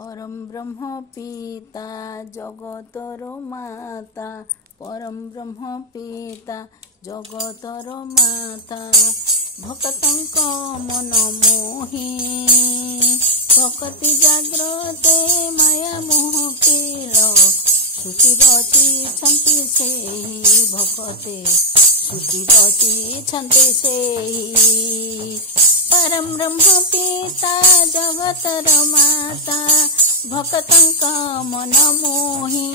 परम ब्रह्म पिता जगतर माता, परम ब्रह्म पिता जगतर माता, भक्तंक मन मोहि भक्ति जाग्रते माया मोह केल, श्रुति रचिछन्ति सेहि भक्ते श्रुति रचिछन्ति सेहि। परम ब्रह्म पिता जगतर माता, भक्तंक मन मोहि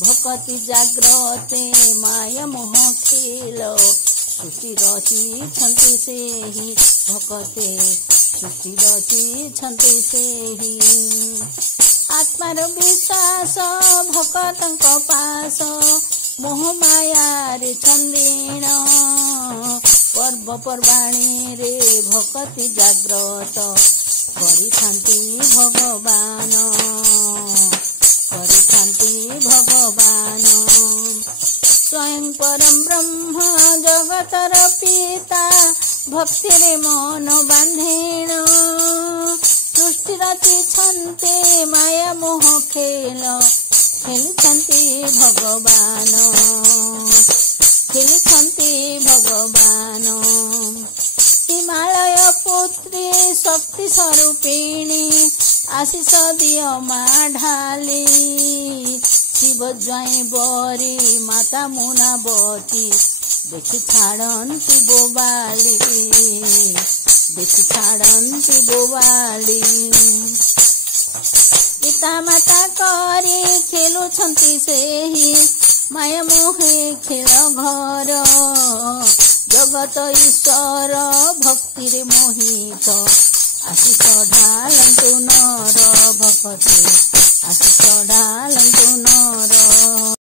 भक्ति जाग्रते माया मोह खेल, सृष्टि रचिछन्ति सेहि भक्ते सृष्टि रचिछन्ति सेहि। आत्मार विश्वास भक्तंक पास, मोह मायार छंदीण, पर्वपर्वाणी रे भक्ति जाग्रत करिथान्ति भगवान, करिथान्ति भगवान। स्वयं परम ब्रह्म जगतर पिता, भक्ति रे मन बांधेण, सृष्टि रचिछन्ते माया मोह खेल, खेलिछन्ति भगवान, खेलिछन्ति भगवान। हिमालय पुत्री शक्ति स्वरूपिणी, आशीष दिय मा ढाली, शिव ज्वाଇଁ बरी माता मुनावती, देखि छाड़न्ति बोबाली, देखि छाड़न्ति बोबाली। पिता माता करी खेलुछन्ति सेहि माया मोहे खेल घर, जगत ईश्वर भक्ति रे मोहित, आशीष ढालन्तु नर भक्ति